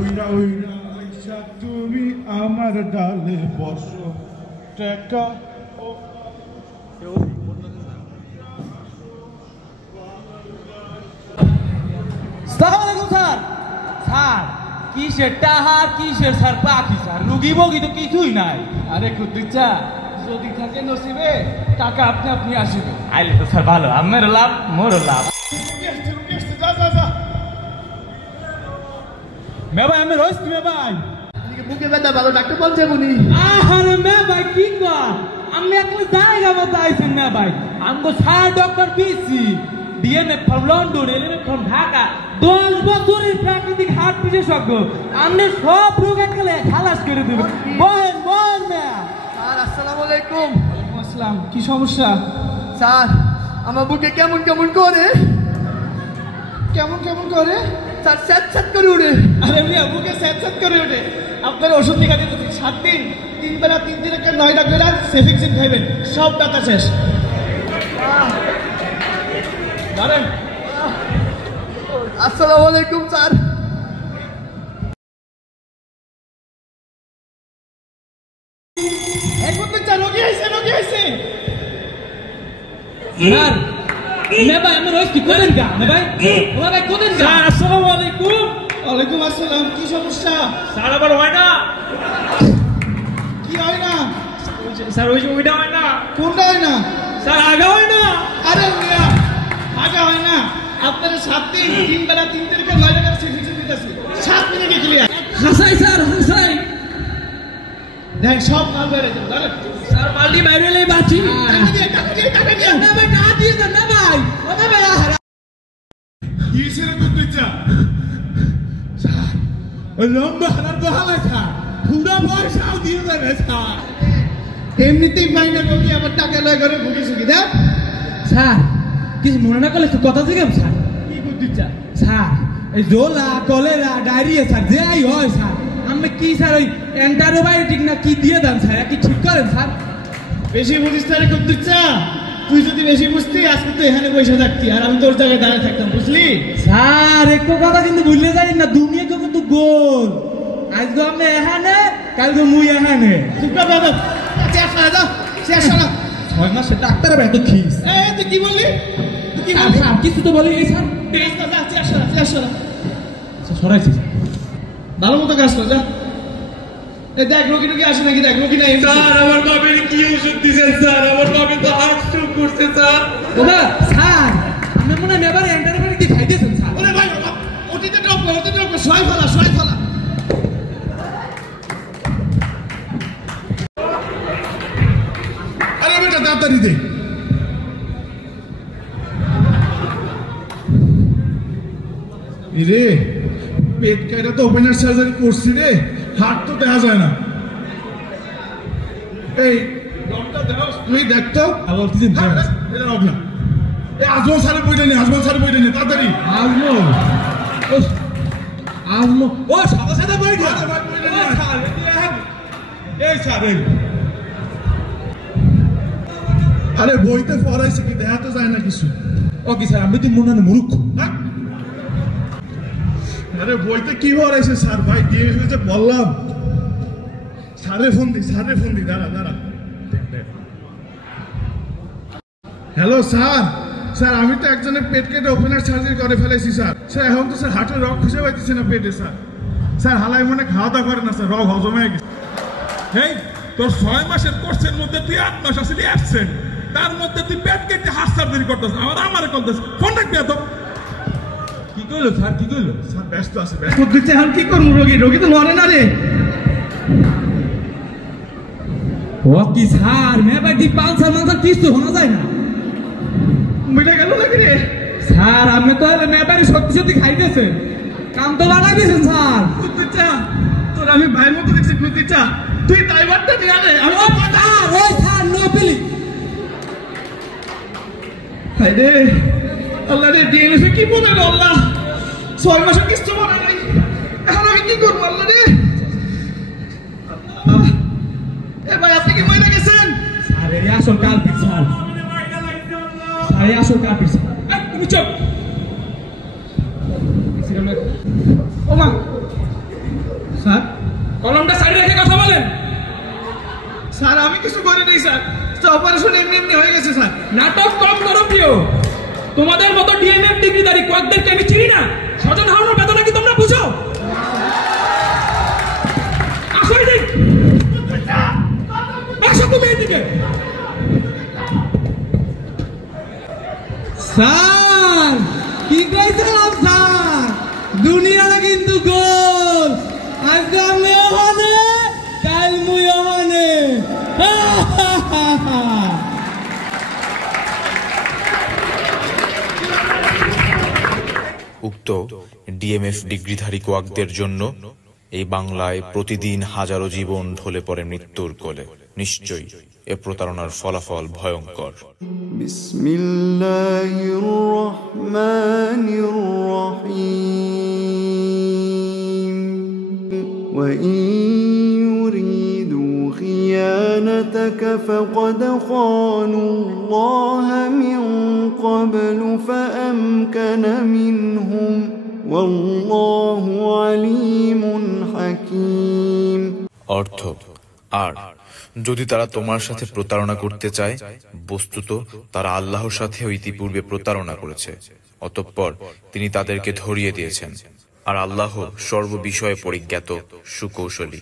উইরা উইরা আইসা তুমি আমার ডালে বসো টাকা আসসালামু আলাইকুম স্যার। স্যার কিসের টাহার কিসের স্যার পাখি স্যার রুগী বগি তো কিছুই নাই। আরে কুদ্দুচা যদি থাকে নসিবে টাকা আপনি আপনি আসবে। আইলে তো স্যার ভালো আমার লাভ মোর লাভ। মে ভাই আমি রইস মে ভাই বুকে ব্যথা ভালো ডাক্তার বলছে উনি। আরে মে ভাই কি কর আমি একলা জায়গা মতো আইছেন মে ভাই আমগো sir doctor BC DNA from London LMA from Dhaka 10 বছরের প্রাকৃতিক হার্ট বিশেষজ্ঞ আপনি সব রোগ একলে খালাস করে দিবেন। বলেন বল না স্যার আসসালামু আলাইকুম। ওয়ালাইকুম আসসালাম। কি সমস্যা স্যার আমার বুকে কেমন কেমন করে কেমন কেমন করে? স্যার স্যাট স্যাট করে উঠে। আরে মিয়া বুকে স্যাট স্যাট করে ওঠে। আপনার ওষুধ লিখা দিতেছি 7 দিন 3 বেলা 3 দিন একটা 9টা করে সেফিক্সিন খাইবেন সব টাকা শেষ। জানেন আসসালামু আলাইকুম স্যার। এখন তো রোগী আইছে স্যার মে ভাই আমার রোজ কি করেন গা মে ভাই ওরা ভাই কোদেন গা। স্যার আসসালামু আলাইকুম। ওয়ালাইকুম আসসালাম। কি সমস্যা স্যার? আবার হয় না। কি হয় না স্যার? ওইটা হয় না। কোনটা হয় না স্যার? আগা হয় না। আরে মিয়া আগা হয় না। আপনারা 7 দিন 3 বেলা 3 দিন 9 টাকা সেফিক্সিন দিতেছি 7 মিনিটে ক্লিয়ার। হাসাই স্যার হাসাই দেখ সব মাল বেড়ে যাবে স্যার। বালতি বাইরে এলেই বাঁচি। টাকা দিয়ে না ভাই না দিয়ে দেন না ভাই। ও ভাই কিসের কুদ্দুচা স্যার ওই লম্বা হারার বহালা স্যার পুরা পয়সাও দিয়ে দেবে স্যার। এমনিতেই মাইনা রোগী আমার টাকা লয় করে ভুগি সুগি দেখ। স্যার কিছু মনে না করলে কথা জিজ্ঞাম স্যার। কি কুদ্দুচা? স্যার এই জোলা কলেরা ডায়রিয়া স্যার যাই হয় স্যার আমি কি স্যার ওই অ্যান্টারোবায়োটিক না কি দিয়ে দেন স্যার কি ঠিক করেন স্যার? বেশি বুঝিস তারে কুদ্দুচা। তুই যদি বেশি বুঝতি আজকে তো এখানে বসে থাকতি আর আমি তোর জায়গায় দাঁড়িয়ে থাকতাম বুঝলি। স্যার একটু কথা কিন্তু ভুললে যাই না দুনিয়া কিন্তু গোল আজকে আমি এখানে কালকে মুই এখানে। চুপ কর বাবা। শেষ না দাও শেষ না। 6 মাসে ডাক্তারের এত খিস। এই তুই কি বললি? তুই কি বললি? স্যার কিছু তো বলি এই স্যার। শেষ না যা শেষ না। সরাইছি ভালো মতো কাজ কর যা। এই দেখ রোগী টুকি আসে নাকি দেখ রোগী নাই। স্যার আমার বাবার কি ওষুধ দিছেন স্যার? আমার বাবা তো হার্ট স্ট্রোক করছে স্যার। বাবা স্যার আমি মনে হয় এবার অ্যান্টারোবায়োটিক খাইতেছেন স্যার। ওরে ভাই ওটিতে ড্রপ কর সবাই ফেলা। আরে বেটা তাড়াতাড়ি দে। রে পেট কাটা তো ওপেনার সার্জারি করছি রে, হার্ট তো দেখা যায় না। এই ডক্টর দেখাও তুই দেখ তো। আবার কি এটা রব না। এই আজমল স্যারের বইটা নে, তাড়াতাড়ি। আজমল ও সাদা বইটা। এই স্যার আরে বইতে পড়াইছে কি দেখা তো যায় না কিছু। ও কি স্যার আমি তো মনে হয় মূর্খ। আরে বইতে কি পড়াইছে স্যার? ভাই গিয়ে হয়েছে বললাম। স্যারের ফোন দি দাঁড়া। হ্যালো স্যার আমি তো একজনের পেট কেটে ওপেনার সার্জারি করে ফেলেছি স্যার। এখন তো স্যার হার্টের রগ খুঁজে পাইতেছে না পেটে স্যার হালাই মনে খাওয়া দাওয়া করে না স্যার, রগ হজম হয়ে গেছে। হেই তোর 6 মাসের কোর্সের মধ্যে তুই 8 মাস আসলি অ্যাবসেন্ট, তার মধ্যে তুই পেট কেটে হার্ট সার্জারি করতেছ। আমার করতেছ ফোন রাখবি এত। কি কইলো স্যার স্যার ব্যস্ত আছে। কুদ্দুচা এখন কি করবো? রোগী তো লড়ে না রে। ও কি স্যার মে ভাই দি পালসার মাথা কিছু শোনা যায় না। মিটা গেল নাকি রে? স্যার আমি তো মে ভাই সত্যি খাইতেছেন কাম তো বানাই দিয়েছেন স্যার। কুদ্দুচা তোর আমি ভাইয়ের মতো দেখছি। কুদ্দুচা তুই ড্রাইভারটা নিয়ে আনে। আমি ওই স্যার নো পিলি। হাই রে আল্লাহ রে ডিএনএ কি বলে রে আল্লাহ 6 মাসের কিস্তি বলে নাই। এখন আমি কি করবো আল্লাহ রে? এ ভাই আপনি কি মরে গেছেন? স্যার এই আসল কালপিট স্যার। তুমি চুপ। ও মা স্যার কলমটা সাইডে রেখে কথা বলেন। স্যার আমি কিছু করিনি স্যার, অপারেশন এমনি এমনি হয়ে গেছে স্যার। নাটক কম করো প্রিয়, তোমাদের মতো ডিএমএফ ডিগ্রিধারী কোয়াকদেরকে আমি চিনি না। স্বজন হারানোর বেদনা কি তোমরা বুঝো? আসো এদিক, আসো তুমি এদিকে। স্যার কি কইছিলাম স্যার, দুনিয়াটা কিন্তু গোল, আজকে আমিও হানে কাল মুইও হানে। উক্ত ডিএমএফ ডিগ্রিধারী কোয়াকদের জন্য এই বাংলায় প্রতিদিন হাজারো জীবন ঢলে পড়ে মৃত্যুর কোলে। নিশ্চয়ই এ প্রতারণার ফলাফল ভয়ঙ্কর। বিসমিল্লাহির রহমানির রহিম। ওয়া ইন ইউরিদু খিয়ানাতাকা ফাকাদ খানুল্লাহা মিন ক্বাবলু ফাআমকানা মিনহুম ওয়াল্লাহু আলীমুন হাকীম। অর্থ, আর যদি তারা তোমার সাথে প্রতারণা করতে চায়, বস্তুত তারা আল্লাহর সাথেও ইতিপূর্বে প্রতারণা করেছে, অতঃপর তিনি তাদেরকে ধরিয়ে দিয়েছেন, আর আল্লাহ সর্ববিষয়ে পরিজ্ঞাত, সুকৌশলী।